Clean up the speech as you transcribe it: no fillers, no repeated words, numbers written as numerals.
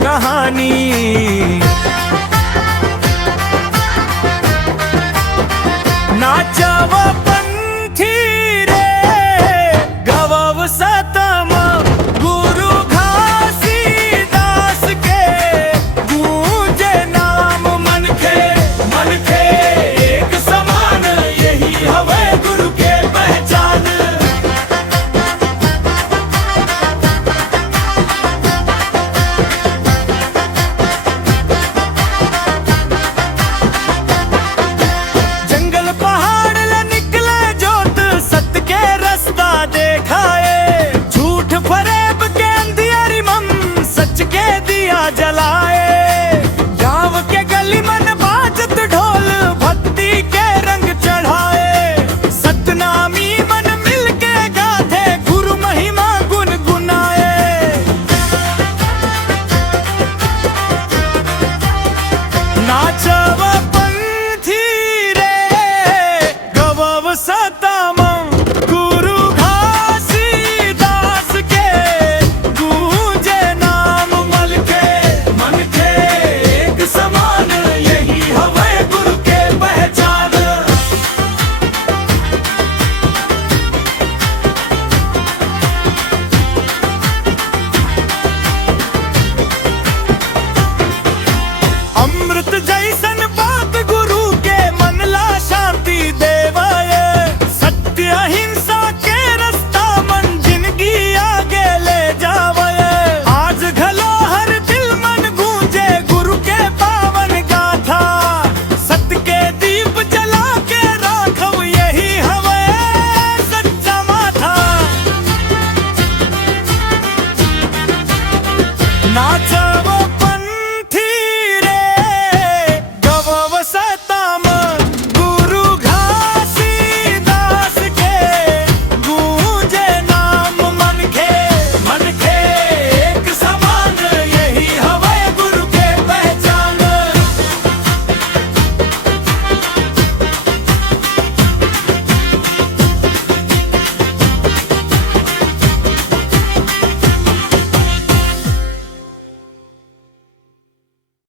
कहानी। नाचव पंथी रे गवव सतम गुरु घासीदास के, गूंजे नाम मनखे मनखे एक समान, यही हवे गुरु के पहचान। जंगल पहाड़ ले निकले जोत, सत्य के रास्ता देखाए, झूठ फरेब के अंधियारी मम सच के दिया जलाए।